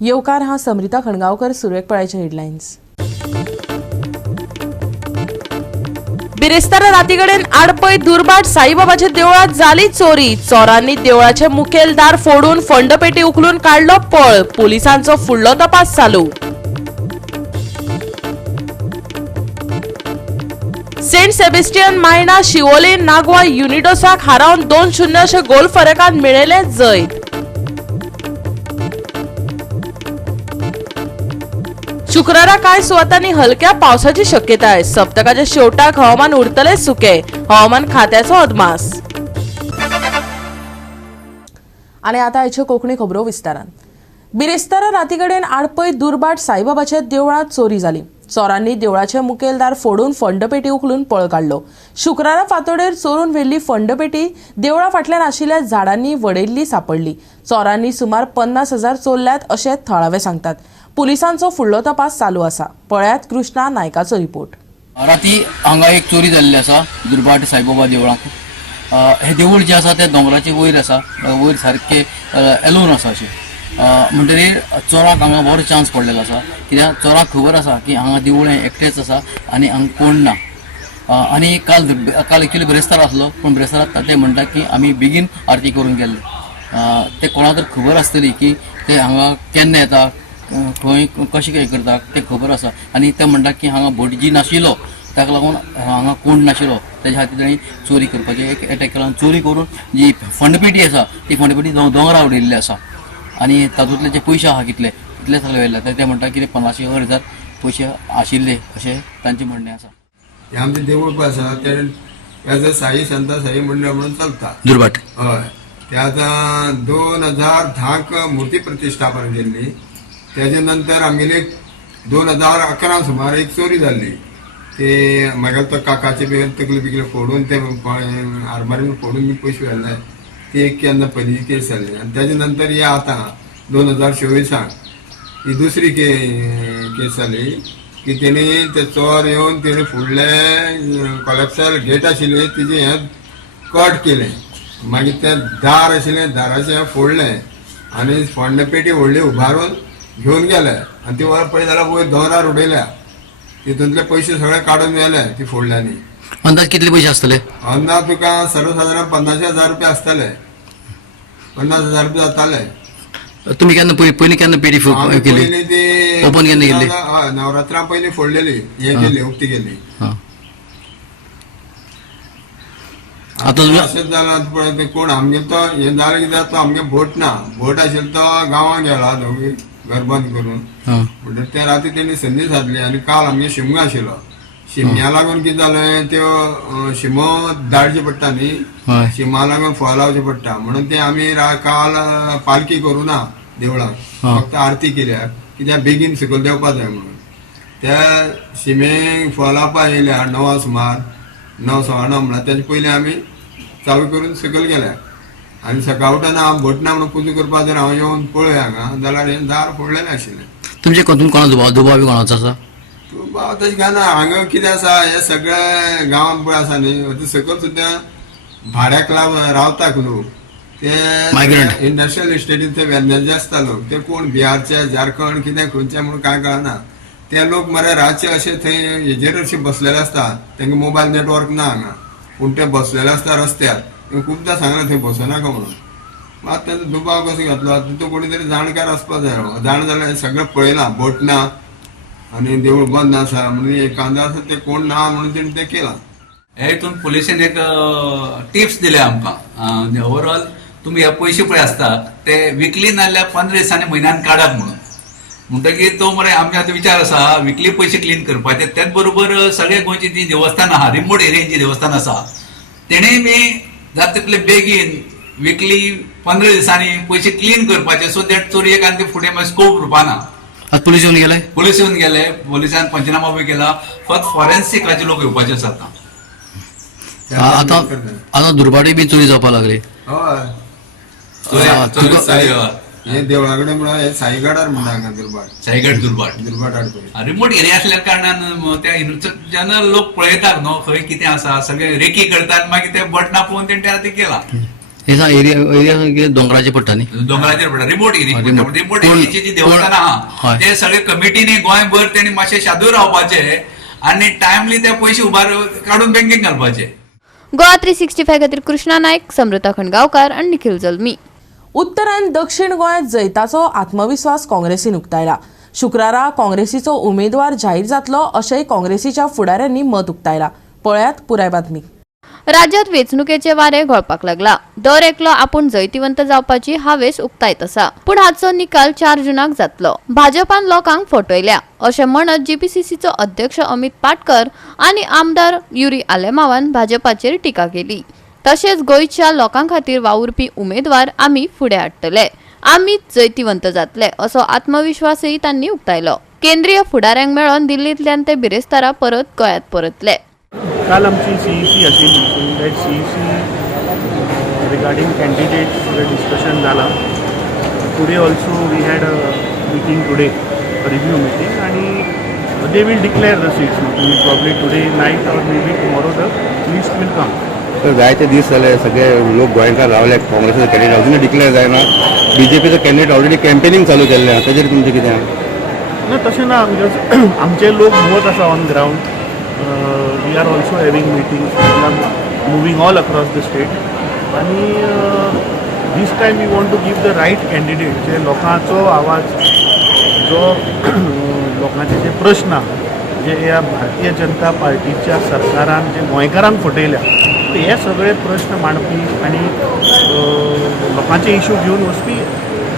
येवकार हा समृता खणगावकर, सुरेख पळायचे हेडलाईन्स. बिरेस्तारा रातीकडेन आडपय दुर्बाट साईबाबाच्या देवळात जाली चोरी. चोरांनी देवळाचे मुखेल दार फोडून फंडपेटी उखलून काढलो पळ. पोलिसांचो फुडलो तपास चालू. सेंट सेबेस्टियन मायना शिवोले नागवा युनिडोसाक हारावन 2-0 अशे गोल फरकान मेळयले जैत. शुक्रारा कांय सुवातांनी हलक्या पावसाची शक्यता आहे. सप्तकाच्या शेवटाक हवामान उरतले सुके. हवामान खात्याचो अदमास. आणि आता आयच्यो कोंकणी खबरो विस्तारान. बिरेस्तारा रातीकडेन आडपय दुर्बाट साईबाबाच्या देवळात चोरी जाली. चोरांनी देवळाचे मुखेल दार फोडून फंडपेटी उखलून पळ काढलो. शुक्रारा फांतोडेर चोरून व्हेल्ली फंडपेटी देवळा फाटल्यान आशिल्ल्या झाडांनी वडयल्ली सापडली. चोरांनी सुमार 50,000 चोरल्यात अशें थळावे सांगतात. पुलिसांचो फुडलो तपास चालू आसा. पळयात कृष्णा नायकाचो रिपोर्ट. राती हांगा एक चोरी जाल्ली आसा दुर्बाट साईबाबा देवळांत. हे देवूळ जे आसा ते दोंगराचे वयर आसा, वयर सारके एलोन आसा अशें. म्हणटकीर चोराक हांगा बरो चान्स पडलेलो आसा. कित्याक चोराक खबर आसा की हांगा देवूळ हें एकटेंच आसा आनी हांगा कोण ना. आनी काल एक्चुली बिरेस्तार आसलो, पूण बिरेस्ताराक ते म्हणटा की आमी बेगीन आरती करून गेल्ले. ते कोणाक तर खबर आसतली की ते हांगा केन्ना येता, खंय कशें कितें करता तें खबर आसा. आनी ते म्हणटा की हांगा भटजी नाशिल्लो, ताका लागून हांगा कोण नाशिल्लो, तेज्या खातीर तांणी चोरी करपाची एक अटॅक केला. चोरी करून जी फंडपेटी आसा ती फंडपेटी दोंगरा उडयल्ली आसा. आनी तातूंतले जे पयशे आहा कितले सगळे व्हेल्ले. ते म्हणटा की 50,000 पयशे आशिल्ले अशें तांचें म्हणणें आसा. हे आमचें देवूळ पळय आसा तें साई संत साई मंडळ म्हणून चलता दुर्बाट. हय, ते आतां 2010 मुर्ती प्रतिश्ठापन केल्ली. तेजे नंतर आमगेली 2011 सुमार एक चोरी जाल्ली. ते म्हागेलो तो काकाचे बी तकले बिकले फोडून ते आरमारीन फोडून पयशे व्हेल्ले. ती एक केन्ना पयलींची केस जाल्ली. आनी तेजे नंतर हे आतां 2024 ही दुसरी केस जाली की तेणी ते चोर येवन तेणी फुडले कॉलेप्सल गेट आशिल्ले तेजे हें कट केलें. मागीर तें दार आशिल्लें दाराचें हें फोडलें आनी फंडपेटी व्हडली उबारून घेवन गेले. आनी ती वर पळय जाल्यार वयर दोंगरार उडयल्या. तितूंतले पयशे सगळे काडून व्हेले ती फोडल्यांनी. अंदाज कितले पयशे आसतले? अंदाज तुका सर्वसाधारण 50,000 रुपया आसतले. 50,000 रुपया जाताले. तुम्ही केन्ना पयलीं केन्ना पेटी केली, पयलीं ती ओपन केन्ना केली? नवरात्रा पयलीं फोडलेली, हे केली उक्ती केली. अशेंच जालां पळय. ते कोण आमगे तो हें जालें कित्याक तो आमगे बोट ना. बोट आशिल्लो तो गांवांत गेला दोगी घर बंद करून. म्हणटकीर ते राती तेणी संदी साधली. आनी काल आमगे शिमगो आशिल्लो. शिमग्या लागून कितें जालें, त्यो शिमो धाडचे पडटा न्ही, शिमा लागून फळ लावचे पडटा. म्हणून ते आमी काल पालखी करूं ना देवळाक, फक्त आरती केल्या. कित्याक बेगीन सकयल देवपा जाय म्हणून. त्या शिमेक फळ लावपा येयल्या 9 सुमार, 9 सवा 9 म्हणल्यार तेजे पयलीं आमी चावी करून सकयल गेल्या. आनी सकाळ उठून हांव भटना म्हणून पुजा करपा जर हांव येवन पळय हांगा जाल्यार हें दार फोडलेलें आशिल्लें. तुमचे कोण कोणा दुबाव बी कोणाचो आसा? बाबा तशें काय ना. हांगा कितें आसा, हे सगळे गांवांत पळय आसा न्ही, सकयल सुद्दां भाड्याक रावतात लोक. ते इंडस्ट्रियल इस्टेटीन ते वेन्नर जे आसता लोक, ते कोण बिहारचे, झारखंड कितें खंयचे म्हणून कांय कळना. ते लोक मरे रातचे अशे थंय हेजेर अशे बसलेले आसता. तांकां मोबायल नेटवर्क ना हांगा, पूण ते बसलेले आसता रस्त्यार. खुबदां सांगलें थंय बसनाका म्हणून. मात तेजो दुबाव कसो घेतलो. तितून कोणी तरी जाणकार आसपा जाय. जाण जाल्यार सगळें पळयलां, बोट ना आनी देवूळ बंद आसा म्हणून एक अंदाज आसा ते कोण ना म्हणून तेणी तें केलां. हे हितून पुलिसेन एक टिप्स दिले आमकां. ओवरऑल तुम्ही हे पयशे पळय आसता ते विकली नाजाल्यार 15 दिसांनी म्हयन्यान काडात म्हणून. म्हणटकीर तो मरे आमचे आतां विचार आसा विकली पयशे क्लीन करपाचे. त्याच बरोबर सगळे गोंयची जी देवस्थान आहा, रिमोट एरियेची देवस्थान आसा, तेणेय बी जाता तितले बेगीन विकली 15 दिसांनी पयशे क्लीन करपाचे. सो दॅट चोरयेक आनी ते फुडें मागीर स्कोप उरपाना. आज पुलीस येवन गेले? पुलीस येवन गेले. पुलिसान पंचनामा बी केला. फक्त फॉरेन्सिकाचे लोक येवपाचे आसात. आता दुर्बाटय बी चोरी जावपाक लागली. हय, चोरी हे देवळा कडेन म्हणून हे साईगडार म्हणटा हांगा दुर्बाट. साईगड दुर्बाट दुर्बाट रिमोट एरिया असल्या कारणान त्या जेन्ना लोक पळयतात न्हू खंय कितें आसा, सगळे रेकी करतात, मागीर ते बटना पळोवन तेणें ते केला. हे एरिया दोंगराचे पडटा न्ही दोंगराचेर पडटा रिमोट एरिया remote. रिमोट एरियाची जी देवस्थानां आहा हय. ते सगळे कमिटीनी गोंयभर तेणी मातशे शादूय रावपाचे आनी टायमली ते पयशे उबार काडून बँकेक घालपाचे. गोवा 365 खातीर कृष्णा नायक, समृता खणगांवकार आनी निखिल जल्मी. उत्तरान दक्षिण गोंयांत जैताचो आत्मविश्वास काँग्रेसीन उक्तायला. शुक्रारा काँग्रेसीचो उमेदवार जाहीर जातलो अशेंय काँग्रेसीच्या फुडाऱ्यांनी मत उक्तायला. पळयात पुराय बातमी. राज्यांत वेंचणुकेचे वारे घोळपाक लागला. दर एकलो आपूण जैतिवंत जावपाची हावेस उक्तायत आसा. पूण हाचो निकाल 4 जूनाक जातलो. भाजपान लोकांक फटयल्या अशें म्हणत जीपीसीसीचो अध्यक्ष अमित पाटकर आनी आमदार युरी आलेमावान भाजपाचेर टिका केली. तशेंच गोंयच्या लोकां खातीर वावुरपी उमेदवार आमी फुडें हाडटले. आमीच जैतिवंत जातले असो आत्मविश्वासय तांणी उक्तायलो. केंद्रीय फुडाऱ्यांक मेळोन दिल्लींतल्यान ते बिरेस्तारा परत गोंयांत परतले. काल आमची CEC आशिल्ली. That CEC regarding candidates discussion जाला. Today also we had a meeting today, review meeting, आणि they will declare the seats. Probably today night or may be tomorrow the list will come. तर जायते दीस जाले सगळे लोक गोंयकार रावले. काँग्रेसीचो कॅन्डिडेट अजूनय डिक्लेअर जायना. BJPचो कॅन्डिडेट ऑलरेडी कॅम्पेनिंग चालू केल्लें आहा. ताजेर तुमचें कितें आहा? ना तशें ना, बिकॉज आमचे लोक मुवत आसा on ground. We are also having meetings moving all across the state, आणि this time we want to give the right candidate जे लोकांचो आवाज, जो लोकांचे जे प्रश्न आहा, जे ह्या भारतीय जनता पार्टीच्या सरकारान जे गोंयकारांक फटयल्या, हे सगळे प्रश्न मांडपी आणि लोकांचे इश्यू घेवन वचपी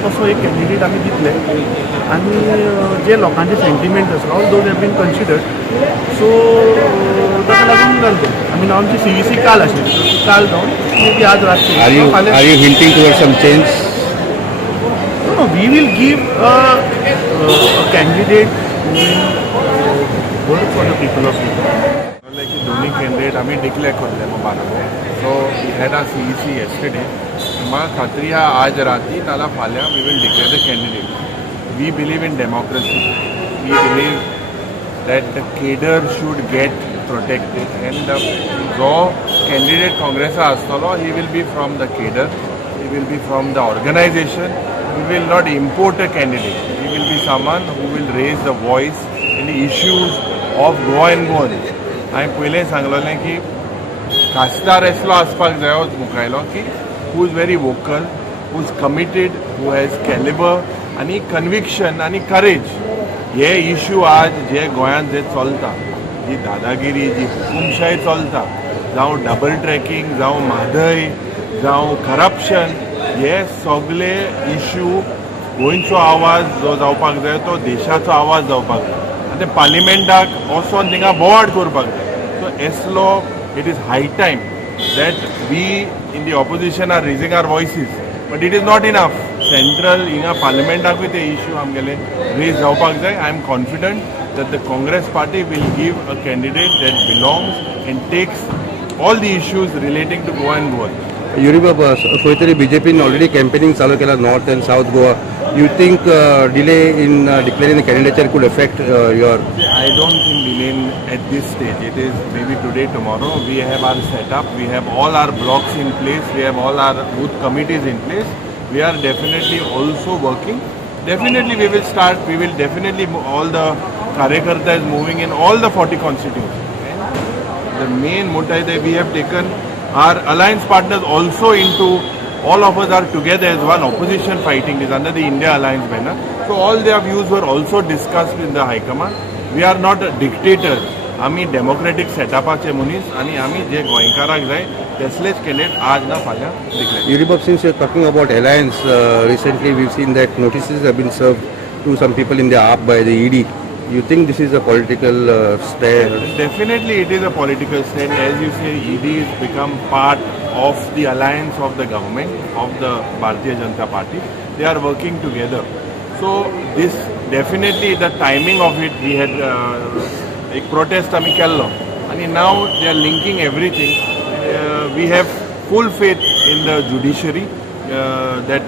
असो एक कॅन्डिडेट आमी दितले. आणि जे लोकांचे सेंटिमेंट आसा all those have been considered. So ताका लागून घालतो आमी. आमची CEC काल आशिल्ली, काल जावन मे बी आज रात्री Are you hinting towards some change? No, we will give a candidate who will work for the people of India. की दोन्ही कॅन्डिडेट आम्ही डिक्लेअर करले मोबायलाचे. So we had our CEC yesterday. म्हाका खात्री आहा आज राती नाल्यार फाल्यां we will declare the candidate. We believe in democracy. We believe that the cadre should get protected, and जो कॅन्डिडेट काँग्रेसा आसतलो he will be from the cadre, he will be from the organisation. We will not import a candidate. He will be someone who will raise the voice in the issues of Goa end Goans. हांवें पयलें सांगलोलें की खासदार असलो आसपाक जायो मुखायलो की who is very vocal, who is committed, who has Calibri आनी conviction आनी करेज. हे इश्यू आज जे गोंयांत जे चलता, जी दादागिरी, जी हुकुमशाही चलता, जावं डबल ट्रॅकिंग, जावं म्हादय, जावं करप्शन, हे सगळे इश्यू गोंयचो आवाज जो जावपाक जाय तो देशाचो आवाज जावपाक जाय. आनी पार्लिमेंटाक वचोन थिंगा बोवाड करपाक जाय. सो एसलो it is high time that we in the opposition are raising our voices, but it is not enough. Central हिंगा पार्लिमेंटाकूय ते इश्यू आमगेले रेज जावपाक जाय. I am confident that the Congress party will give a candidate that belongs and takes all the issues relating to Goa and Goa. युरी बाबा खंय तरी BJPन ऑलरेडी कॅम्पेनिंग चालू केला north and south Goa. You think delay in declaring the candidature could affect your? I don't think delaying at this stage. It is maybe today, tomorrow. We have our setup. We have all our blocks in place. We have all our booth committees in place. We are definitely also working. Definitely we will start. We will definitely all the Karyakarta is moving in all the 40 constituencies. The main motive that we have taken our alliance partners also into, all of us are together as one. Opposition fighting is under the India Alliance banner. So all their views were also discussed in the High Command. We are not dictators. आम्ही democratic सेटअपाचे मनीस आणि आम्ही जे गोंयकाराक जाय तसलेच candidate आज ना फाल्यां declare. Yuri Bob, since you're talking about alliance, recently we've seen that notices have been served to some people in the AAP by the ED. You think this is a political stand? Definitely it is a political stand. As you say, ED has become part of the alliance of the government, of the Bharatiya Janata Party. They are working together. So this definitely the timing of it, we had a protest आम्ही केल्लो आणि now they are linking everything. We have full faith in the judiciary that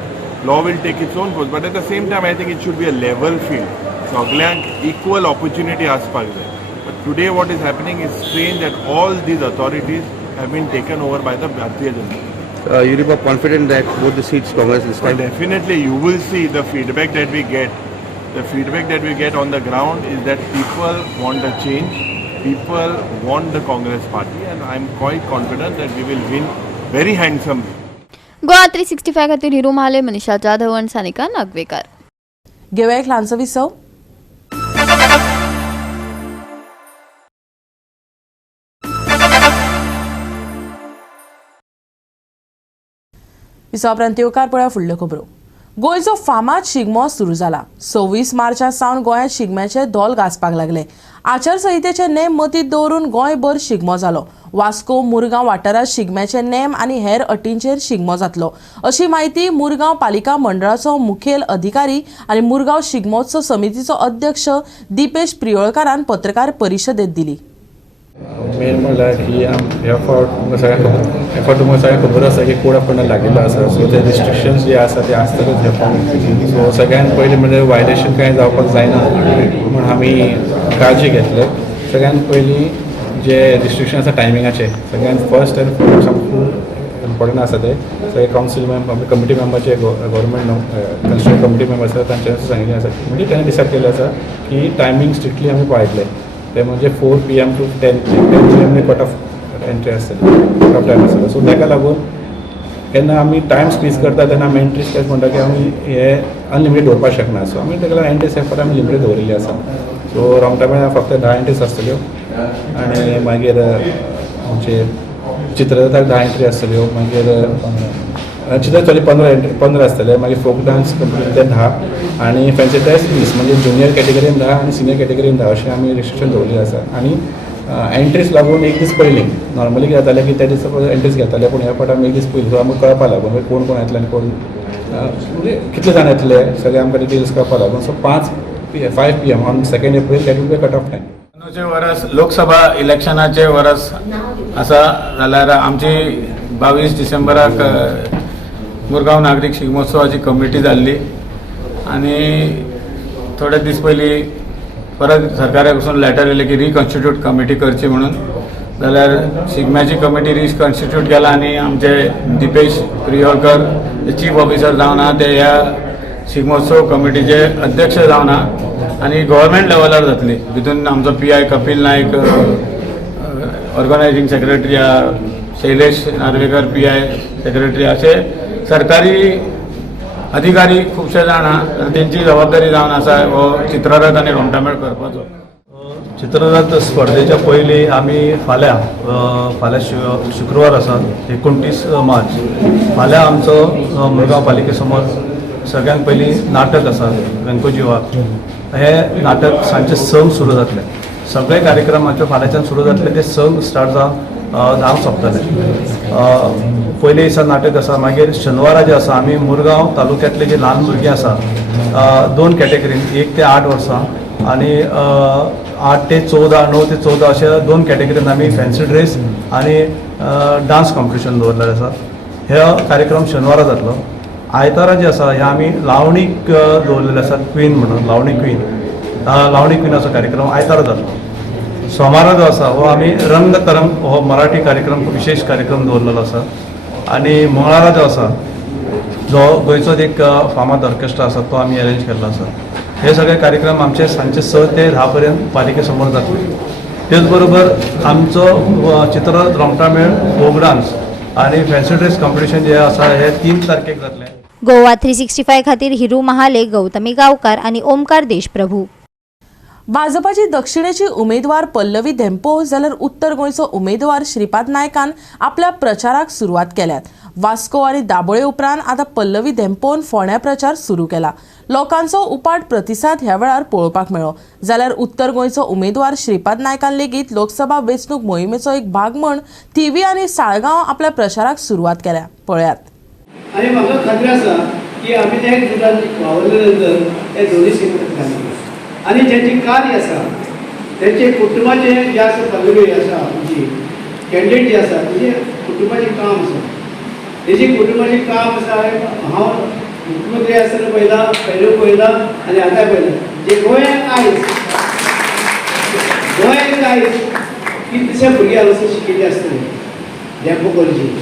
law will take its own course, but at the same time I think it should be a level field. सगळ्यांक equal opportunity आसपाक जाय. But today what is happening is strange that all these authorities have been taken over by the Bharatiya Janata. you are confident that both the seats Congress this Well, time? definitely you will see the feedback that we get. The feedback that we get on the ground is that people want a change. People want the Congress party, and I'm quite confident that we will win very handsomely. Goa 365 खातीर हिरू महाले, मनीषा जाधव आणि सानिका नागवेकर. घेऊया एक ल्हानसो विसव. विसवा उपरांत येवकार पळया फुडल्यो खबरो. गोंयचो फामाद शिगमो सुरू जाला. 26 मार्चा सावन गोंयांत शिगम्याचे धोल गाजपाक लागले. आचारसंहितेचे नेम मतींत दवरून गोंयभर शिगमो जालो. वास्को मुरगांव वाठारात शिगम्याचे नेम आनी हेर अटींचेर शिगमो जातलो अशी माहिती मुरगांव पालिका मंडळाचो मुखेल अधिकारी आनी मुरगांव शिगमोत्सव समितीचो अध्यक्ष दिपेश प्रियोळकारान पत्रकार परिशदेत दिली. मेन म्हणल्यार ही ह्या फावट तुमकां सगळ्यांक खबर आसा की कोड आपण लागिल्लो आसा. सो ते रिस्ट्रिक्शन्स जे आसा ते आसतलेच ह्या फावट. सो सगळ्यात पयलीं म्हणजे वायलेशन कांय जावपाक जायना म्हूण आमी काळजी घेतले. सगळ्यात पयलीं जे रिस्ट्रिक्शन आसा टायमिंगाचे सगळ्यात फर्स्ट एंड फॉरमोस्ट खूब इम्पॉर्टंट आसा ते सगळे कावन्सील मेंबर कमिटी मेंबर जे गव्हर्मेंट कन्स्टिट्युएंट कमिटी मेंबर्स आसा तांचे सांगिल्लें आसा म्हणजे ताणें डिसायड केल्लें आसा की टायमींग स्ट्रिक्टली आमी पाळटले. ते म्हणजे 4 PM to 10 PM cut off entry आसतली, कट ऑफ टायम आसतलो. सो ताका लागून केन्ना आमी टायम स्क्वीज करता तेन्ना आमी एंट्रीज तेच म्हणटा की आमी हे अनलिमिटेड दवरपाक शकना. सो आमी ताका लागून एंट्रीज हे आमी लिमिटेड दवरिल्ली आसा. सो रोमटामेळा फक्त 10 एंट्रीज आसतल्यो आनी मागीर आमचे चित्ररथाक 10 एंट्री आसतल्यो. मागीर चित्रकले 15 आसतले. मागीर फोक डान्स कंपनी ते 10 आनी फॅन्सी ड्रेस 20 म्हणजे ज्युनियर कॅटेगरीन 10 आनी सिनियर कॅटेगरीन 10 अशें आमी रिस्ट्रिक्शन दवरलें आसा. आनी एंट्रीज लागून एक दीस पयलीं नॉर्मली कितें जातालें की त्या दिसा एंट्रीज घेताले पूण ह्या फावट आमी एक दीस पयलीं सो आमकां कळपा लागून कोण कोण येतले आनी कोण म्हणजे कितले जाण येतले सगळे आमकां डिटेल्स कळपा लागून. So 5 PM on 2 April that will be cut off time. वर्स लोकसभा इलेक्शनाचे वर्स आसा जाल्यार आमची 22 डिसेंबराक मुरगांव नागरीक शिगमोत्सवाची कमिटी जाल्ली आनी थोडे दीस पयलीं परत सरकारा कडसून लेटर येयलें की रिकॉन्स्टिट्यूट कमिटी करची म्हणून. जाल्यार शिगम्याची कमिटी रिकॉन्स्टिट्यूट केला आनी आमचे दिपेश प्रियोळकर जे चीफ ऑफिसर जावन आहा ते ह्या शिगमोत्सव कमिटीचे अध्यक्ष जावन आहा आनी गव्हर्मेंट लेवलार जातली. भितून आमचो PI कपिल नायक ऑर्गनायझींग सेक्रेटरी आहा, शैलेश नार्वेकर PI सेक्रेटरी असे सरकारी अधिकारी खुबशे जाण आहा. तेंची जबाबदारी जावन आसा हो चित्ररथ आनी रोमटामेळ करपाचो. चित्ररथ स्पर्धेच्या पयलीं आमी फाल्यां शुक्रवार आसा 29 मार्च फाल्यां आमचो मुरगांव पालिके समोर सगळ्यांत पयलीं नाटक आसा व्यंकोजीवा. हे नाटक सांजचे 6 सुरू जातले. सगळे कार्यक्रमाचे फाल्यांच्यान सुरू जातले ते 6 स्टार्ट जावन 10 सोंपतले. पयले दिसा नाटक आसा. मागीर शेनवारा जे आसा आमी मुरगांव तालुक्यांतले जे ल्हान भुरगीं आसा 2 कॅटेगरीन 1 ते 8 वर्सां आनी 8 ते 14 9 ते 14 अशे 2 कॅटेगरीन आमी फॅन्सी ड्रेस आनी डान्स कॉम्पिटिशन दवरलेलें आसा. हे कार्यक्रम शेनवारा जातलो. आयतारा जे आसा हे आमी लावणीक दवरलेले आसा क्वीन म्हणून लावणी क्वीनाचो कार्यक्रम आयतारा जातलो. सोमारा जो आसा हो आमी रंग हो मराठी कार्यक्रम विशेष कार्यक्रम दवरलेलो आसा. आनी मंगळारा जो आसा जो गोंयचो एक फामाद ऑर्केस्ट्रा आसा तो आमी अरेंज केल्लो आसा. हे सगळे कार्यक्रम आमचे सांजचे 6 ते 10 पर्यंत पालिके समोर जातले. तेच बरोबर आमचो चित्ररथ रोमटामेळ फोक डान्स आनी फॅन्सी ड्रेस कॉम्पिटिशन जे आसा हे 3 तारखेक जातले. गोवा 365 खातीर हिरू महाले, गौतमी गांवकार आनी ओमकार देशप्रभू. भाजपाची दक्षिणेची उमेदवार पल्लवी धेंपो जाल्यार उत्तर गोंयचो उमेदवार श्रीपाद नायकान आपल्या प्रचाराक सुरवात केल्यात. वास्को आनी दाबोळे उपरांत आतां पल्लवी धेंपोन फोंड्या प्रचार सुरू केला. लोकांचो उपाट प्रतिसाद ह्या वेळार पळोवपाक मेळ्ळो. जाल्यार उत्तर गोंयचो उमेदवार श्रीपाद नायकान लेगीत लोकसभा वेंचणूक मोहिमेचो एक भाग म्हूण थिवी आनी साळगांव आपल्या प्रचाराक सुरवात केल्या. पळयात. आनी म्हाका खात्री आसा की आमी ते वावरले नंतर हे दोनूय सीट घालतले आनी जेंचे कार्य आसा तेंचे कुटुंबाचे जे आसा पल्लवी आसा आमची कॅन्डिडेट जी आसा तेजे कुटुंबाचें काम आसा. तेजी कुटुंबाचें काम आसा. हांव मुख्यमंत्री आसतना पयला आनी आतां पयला जे गोंयांत आयज कितलेशे भुरगे हांगासर शिकिल्ले आसतले धेंपो कॉलेजींत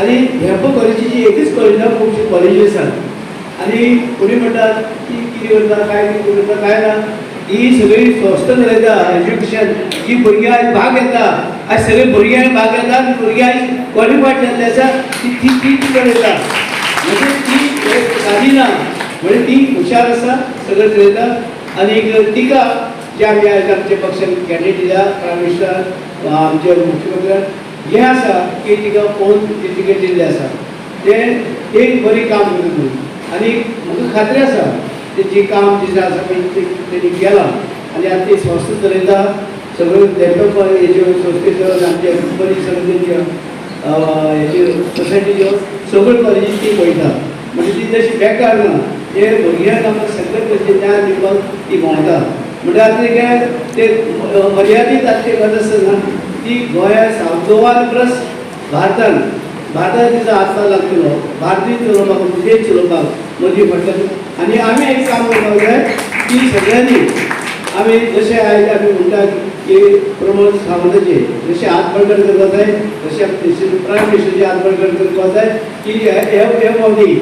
आनी ह्या कॉलेजीची एकच कॉलेज ना, खुबशी कॉलेजी आसात आनी कोणी म्हणटात की कितें करता काय ना, ही सगळी संस्था चलयता एज्युकेशन, जी भुरगीं आयज भाग घेता, आयज सगळे भुरगे भाग घेता आनी भुरगीं आयज क्वॉलिफायड जाल्ले आसा, ती चलयता. म्हणजे ती सादी ना, म्हणजे ती हुशार आसा, सगळें चलयता. आनी तिका जे आमी आयज आमच्या पक्षान कॅन्डिडेट दिला, प्रायम मिनिस्टर आमचे मुख्यमंत्र्यान हे आसा की तिका पोवन तिकेट दिल्ले आसा, ते एक बरी काम करता. आनी म्हाका खात्री आसा ते जे काम जे आसा तेणी केलां आनी आतां ती संस्था चलयता, सगळ्यो डेव्हलप हेज्यो संस्थेच्यो आमचे कंपनी सगळ्यो हेज्यो सोसायटीच्यो सगळ्यो कॉलेजी ती पळयता. म्हणजे ती तशी बेकार ना, ते भुरग्यांक आमकां सगळे तरेचे ज्ञान दिवपाक ती भोंवता. म्हणजे आतां काय ते मर्यादीत आतां गरज आसना, ती गोंया सावथ गोवान प्लस भारतान तिचो हातभार लागतलो, भारतीय चलोवपाक देश चलोवपाक मदीं म्हटलं. आनी आमी एक काम करपाक जाय की सगळ्यांनी आमी जशें आयज आमी म्हणटात की प्रमोद सावंताचे जशें हात बळकट करपाक जाय, तशें प्रायम मिनिस्टरचे हात बळकट करपाक जाय की हे मोदी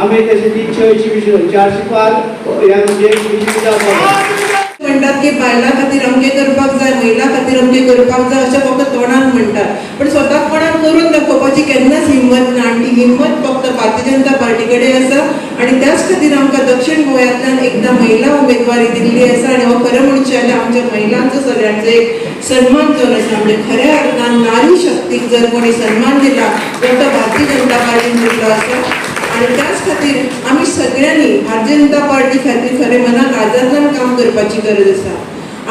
आमी तशें 380 400 पार ह्या म्हणजे जावपाक म्हणतात की बायलां खातीर अमकें करपाक जाय, महिला खातीर अमकें करपाक जाय अशें फक्त तोंडान म्हणटात, पण स्वता कोणाक करून दाखोवपाची केन्नाच हिंमत ना. आनी ती हिंमत फक्त भारतीय जनता पार्टी कडेन आसा आनी त्याच खातीर आमकां दक्षिण गोंयांतल्यान एकदां महिला उमेदवारी दिल्ली आसा. आनी हो खरें म्हणचें जाल्यार आमच्या महिलांचो सगळ्यांचो एक सन्मान जावन आसा. म्हणजे खऱ्या अर्थान नारी शक्तीक जर कोणी सन्मान दिला तर तो भारतीय जनता पार्टीन दिल्लो आसा. आणि त्याच खातीर आमी सगळ्यांनी भारतीय जनता पार्टी खातीर खरें मनान आजारान काम करपाची गरज आसा.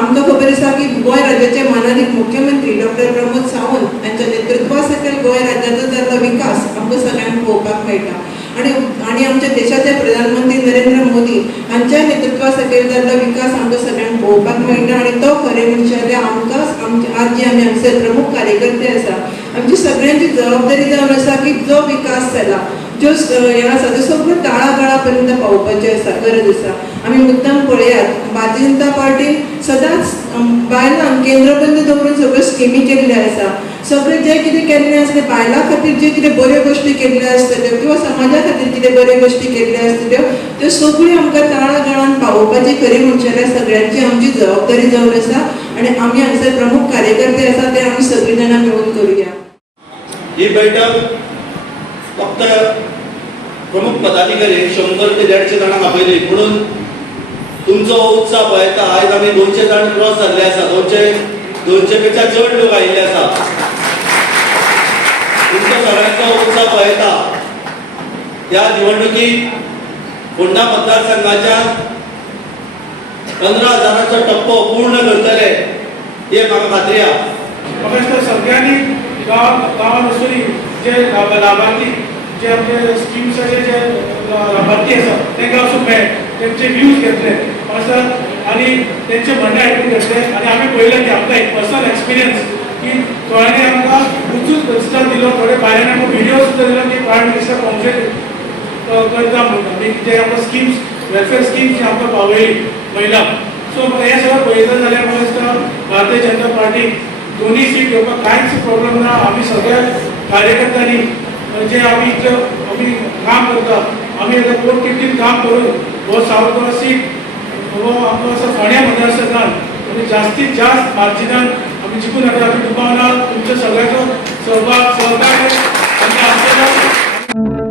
आमकां खबर आसा की गोंय राज्याचे माननीय मुख्यमंत्री डॉक्टर प्रमोद सावंत यांच्या नेतृत्वा सकयल गोंय राज्याचो जाल्लो विकास आमकां सगळ्यांक पळोवपाक मेळटा. आणि आमच्या देशाचे प्रधानमंत्री नरेंद्र मोदी हांच्या नेतृत्वा सकयल जाल्लो विकास आमकां सगळ्यांक पळोवपाक मेळटा. आणि तो खरें म्हणचें जाल्यार आमकां आज जे आमी आमचे प्रमुख कार्यकर्ते आसा आमची सगळ्यांची जबाबदारी जावन आसा की जो विकास जाला ज्यो हे आसा त्यो सगळ्यो तळागाळा पर्यंत पावोवपाची आसा गरज आसा. आमी मुद्दाम पळयात भारतीय जनता पार्टीन सदांच बायलांक केंद्रबंद दवरून सगळ्यो स्किमी केल्ल्यो आसा. सगळें जें कितें केल्लें आसा तें बायलां खातीर जे कितें बऱ्यो गोश्टी केल्ल्यो आसतल्यो किंवा समाजा खातीर कितें बऱ्यो गोश्टी केल्ल्यो आसतल्यो त्यो सगळ्यो आमकां तळागाळान पावोवपाची खरी म्हणचें जाल्यार सगळ्यांची आमची जबाबदारी जावन आसा. आनी आमी हांगसर प्रमुख कार्यकर्ते आसा ते आमी सगळीं जाणां मेळून करुया. ही बैठक फक्त प्रमुख पदाधिकारी 100 ते 150 जाणांक आपयली, म्हणून तुमचो उत्साह पळयता आयज आमी 200 जाण क्रॉस जाल्ले आसा, 200 पेक्षा चड लोक आयिल्ले आसा. तुमचो सगळ्यांचो उत्साह पळयता ह्या निवडणुकीत फोंडा मतदारसंघाच्या 15,000चो टप्पो पूर्ण करतले हे म्हाका खात्री आहा. म्हाका सगळ्यांनी गांवांत वचून जे लाभार्थी जे आमचे स्किम्साचे जे लाभार्थी आसा तांकां वचून मेळ्ळे, तेंचे व्ह्यूज घेतले आनी तेंचे म्हणणें आयकून घेतले. आनी आमी पळयलें की आमकां एक पर्सनल एक्सपिरियन्स की थोड्यांनी आमकां उचूच प्रतिसाद दिलो, थोडे भायल्यान आमकां व्हिडिओ सुद्दां दिलो की प्रायम मिनिस्टर कॉन्फ्रेंस करता म्हणून आनी जे आमकां स्किम्स वेलफेअर स्किम्स जी आमकां पावयली महिलांक. सो म्हाका हें सगळें पळयता जाल्यार म्हाका दिसता भारतीय जनता पार्टीक दोन्ही सीट घेवपाक कांयच प्रॉब्लेम ना. आमी सगळ्या कार्यकर्त्यांनी जे आमी काम करता आमी आतां पोटतिडकीन काम करून हो सावथ गोवा सीट हो आमकां असो फोंड्या मतदारसंघात आनी जास्तीत जास्त मार्जिनान आमी जिखून हाडटा. आमी दुबावना तुमच्या सगळ्यांचो सहकार्य आनी आमच्या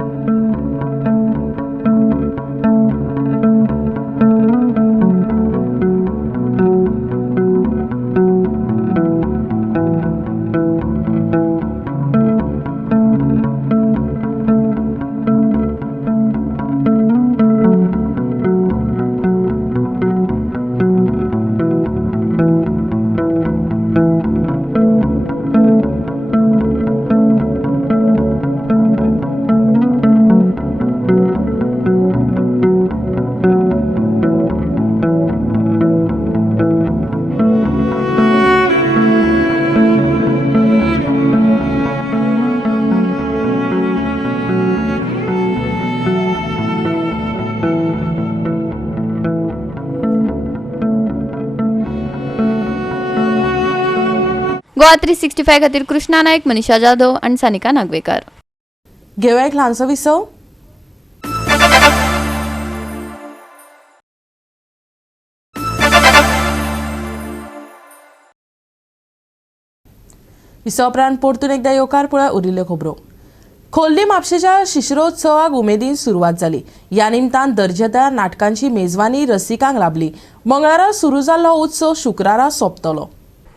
गोवा 365 खातीर कृष्णा नायक, मनीषा जाधव आनी सानिका नागवेकर. घेऊया एक ल्हानसो विसव. विसव उपरांत परतून एकदा येवकार पळय उरिल्ल्यो खबरो. खोर्ली म्हापशेच्या शिशिरोत्सवाक उमेदीन सुरवात जाली. ह्या निमतान दर्जेदार नाटकांची मेजवानी रसिकांक लाभली. मंगळारा सुरू जाल्लो उत्सव शुक्रारा सोंपतलो.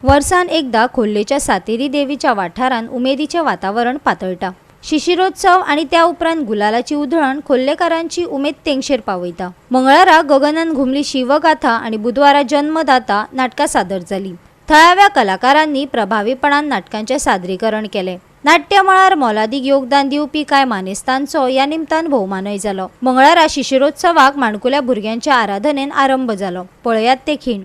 वर्सान एकदा खोर्लेच्या सातेरी देवीच्या वाठारान उमेदीचें वातावरण पातळटा. शिशिरोत्सव आणि त्या उपरांत गुलालाची उधळण खोर्लेकारांची उमेद तेंगशेर पावयता. मंगळारा गगनान घुमली शिवगाथा आणि बुधवारा जन्मदाता नाटकां सादर जाली. थळाव्या कलाकारांनी प्रभावीपणान नाटकांचे सादरीकरण केले. नाट्य मळार मोलादीक योगदान दिवपी कांय मानेस्तांचो ह्या निमतान भोवमानय जालो. मंगळारा शिशिरोत्सवाक माणकुल्या भुरग्यांच्या आराधनेन आरंभ जालो. पळयात ते खीण.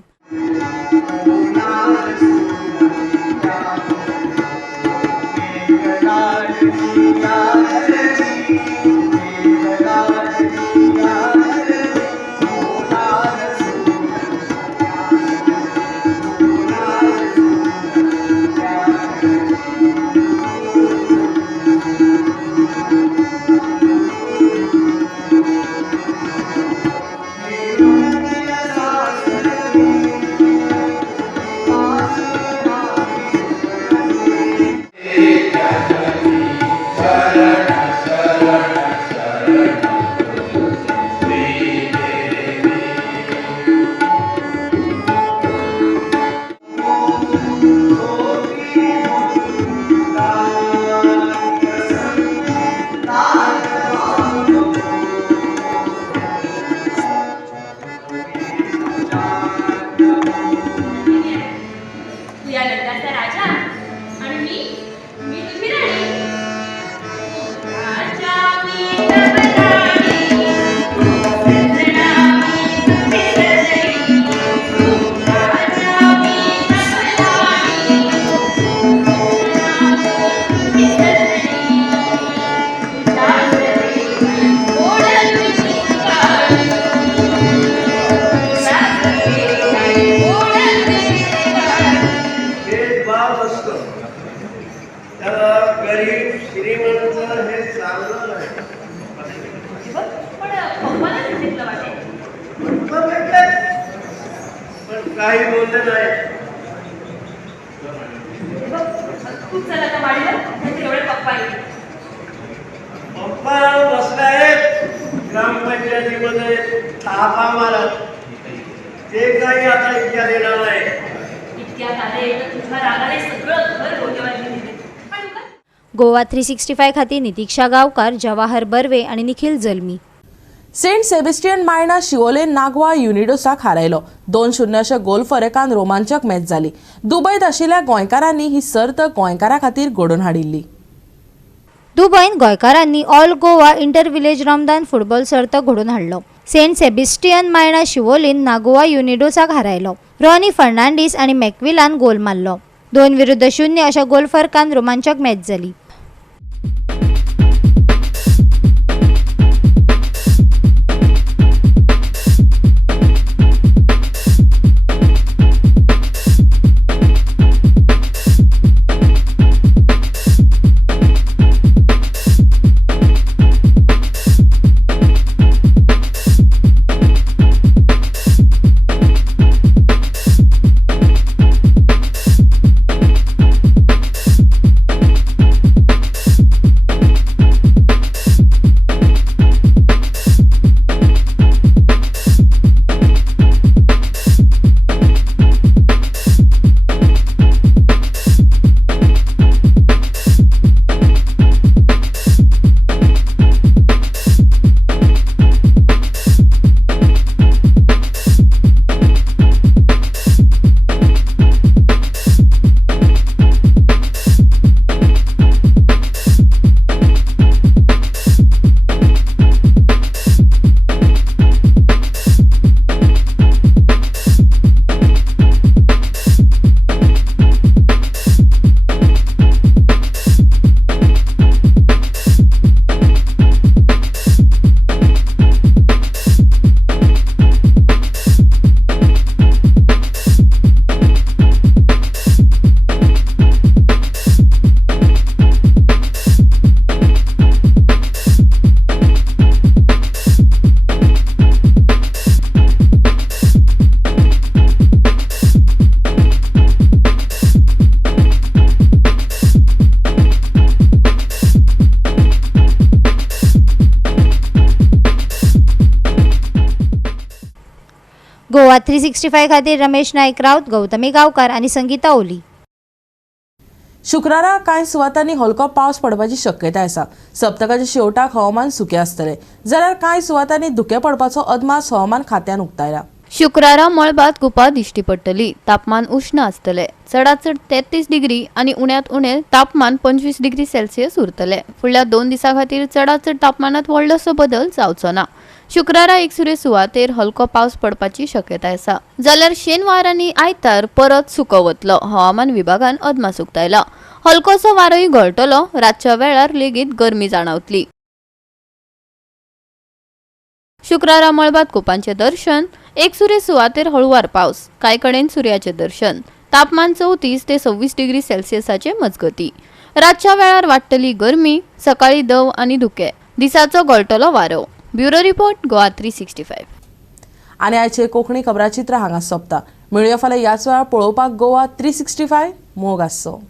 काही बोलले नाही. पप्पा बसलाय ग्रामपंचायतीमध्ये तापा मारत. ते काही आता इतक्या देणार नाही. गोवा 365 खातीर नितीक्षा गांवकार, जवाहर बर्वे आणि निखिल जल्मी. सेंट सेबेस्टियन मायना शिवोलेन नागवा युनिडोसाक हारयलो. 2-0 अशे गोल फरकान रोमांचक मॅच जाली. दुबयत आशिल्ल्या गोंयकारांनी ही सर्त गोंयकारां खातीर घडोवन हाडिल्ली. दुबयन गोंयकारांनी all Goa inter village Ramadan football सर्त घडोवन हाडलो. सेंट सेबेस्टियन मायना शिवोलेन नागोवा युनिडोसाक हारयलो. रॉनी फर्नांडीस आणि मॅकविलान गोल मारलो. 2-0 अशा गोल फरकान रोमांचक मॅच जाली. गोवा 365 खातीर रमेश नाईक राऊत, गौतमी गांवकार आनी संगीता ओली. शुक्रारा कांय सुवातांनी हलको पावस पडपाची शक्यताय आसा. सप्तकाच्या शेवटाक हवामान सुकें आसतलें, जाल्यार कांय सुवातांनी धुकें पडपाचो अदमास हवामान खात्यान उक्तायला. शुक्रारा मळबात गुपा दिश्टी पडटली. तापमान उष्ण आसतले. चडांत चड 33 डिग्री आनी उण्यांत उणें तापमान 25 डिग्री सेल्सियस उरतले. फुडल्या 2 दिसां खातीर चडांत चड तापमानात व्हडलोसो बदल जावचो ना. शुक्रारा एकसुरे सुवातेर हलको पावस पडपाची शक्यताय आसा. जाल्यार शेनवार आनी आयतार परत सुको वतलो. हवामान विभागान अदमास उक्तायला. हलकोसो वारोय घोळटलो. रातच्या वेळार लेगीत गरमी जाणवतली. शुक्रारा मळबात कुपांचे दर्शन. एकसुरे सुवातेर हळुवार पावस. कांय कडेन सुर्याचे दर्शन. तापमान 34 ते 26 डिग्री सेल्सियसाचे मजगती. रातच्या वेळार वाडटली गरमी. सकाळी दव आनी धुकें. दिसाचो घोळटलो वारो. Bureau report Goa 365. आनी आयचे कोंकणी खबराचित्र हांगा सोंपता. मेळुया फाल्यां ह्याच वेळार पळोवपाक गोवा 365 मोग आसचो.